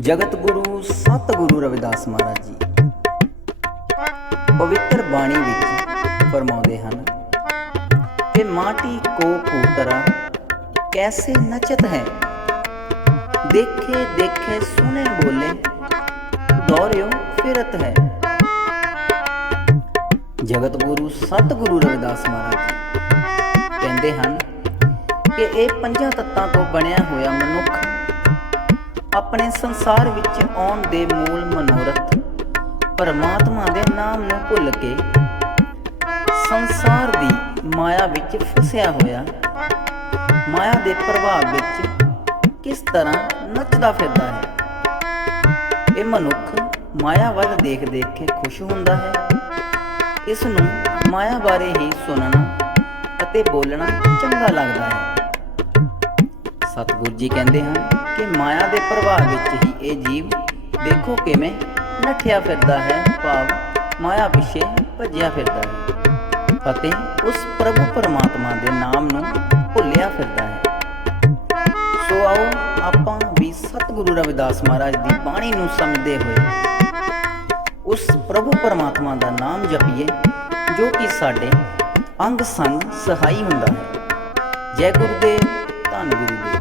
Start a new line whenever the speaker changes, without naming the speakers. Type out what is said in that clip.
ਜਗਤ ਗੁਰੂ, ਸਤਿਗੁਰੂ ਰਵਿਦਾਸ ਮਹਾਰਾਜ ਜੀ। ਪਵਿੱਤਰ ਬਾਣੀ ਵਿੱਚ ਫਰਮਾਉਂਦੇ ਹਨ ਕਿ ਮਾਟੀ ਕੋ ਪੂਤਰਾ ਕੈਸੇ ਨਚਤ ਹੈ? ਦੇਖੇ ਦੇਖੇ ਸੁਨੇ ਬੋਲੇ, ਦੌਰਿਓ ਫਿਰਤ ਹੈ। ਜਗਤ ਗੁਰੂ, ਸਤਿਗੁਰੂ ਰਵਿਦਾਸ ਮਹਾਰਾਜ ਜੀ ਕਹਿੰਦੇ ਹਨ ਕਿ ਇਹ ਪੰਜਾਂ ਤੱਤਾਂ ਤੋਂ ਬਣਿਆ ਹੋਇਆ ਮਨੁੱਖ ਆਪਣੇ ਸੰਸਾਰ ਵਿੱਚ ਆਉਣ ਦੇ ਮੂਲ ਮਨੋਰਥ ਪਰਮਾਤਮਾ ਦੇ ਨਾਮ ਨੂੰ ਭੁੱਲ ਕੇ ਸੰਸਾਰ ਦੀ ਮਾਇਆ ਵਿੱਚ ਫਸਿਆ ਹੋਇਆ, ਮਾਇਆ ਦੇ ਪ੍ਰਭਾਵ ਵਿੱਚ ਕਿਸ ਤਰ੍ਹਾਂ ਨੱਚਦਾ ਫਿਰਦਾ ਹੈ? ਇਹ ਮਨੁੱਖ ਮਾਇਆ ਵੱਲ ਦੇਖ ਦੇਖ ਕੇ ਖੁਸ਼ ਹੁੰਦਾ ਹੈ। ਇਸ ਨੂੰ ਮਾਇਆ ਬਾਰੇ ਹੀ ਸੁਣਨਾ ਅਤੇ ਬੋਲਣਾ ਚੰਗਾ ਲੱਗਦਾ ਹੈ। ਸਤਿਗੁਰੂ ਜੀ ਕਹਿੰਦੇ ਹਨ ਕਿ ਮਾਇਆ ਦੇ ਪ੍ਰਭਾਵ ਵਿੱਚ ਹੀ ਇਹ ਜੀਵ ਦੇਖੋ ਕਿਵੇਂ ਨੱਠਿਆ ਫਿਰਦਾ ਹੈ, ਭਾਵ ਮਾਇਆ ਪਿੱਛੇ ਭੱਜਿਆ ਫਿਰਦਾ ਹੈ। ਅਤੇ ਉਸ ਪ੍ਰਭੂ ਪਰਮਾਤਮਾ ਦੇ ਨਾਮ ਨੂੰ ਭੁੱਲਿਆ ਫਿਰਦਾ ਹੈ। ਸੋ ਆਓ ਆਪਾਂ ਵੀ ਸਤਿਗੁਰੂ ਰਵਿਦਾਸ ਮਹਾਰਾਜ ਦੀ ਬਾਣੀ ਨੂੰ ਸਮਝਦੇ ਹੋਏ ਉਸ ਪ੍ਰਭੂ ਪਰਮਾਤਮਾ ਦਾ ਨਾਮ ਜਪੀਏ, ਜੋ ਕਿ ਸਾਡੇ ਅੰਗ ਸੰਗ ਸਹਾਈ ਹੁੰਦਾ ਹੈ। ਜੈ ਗੁਰਦੇਵ, ਧੰਨ ਗੁਰੂਦੇਵ।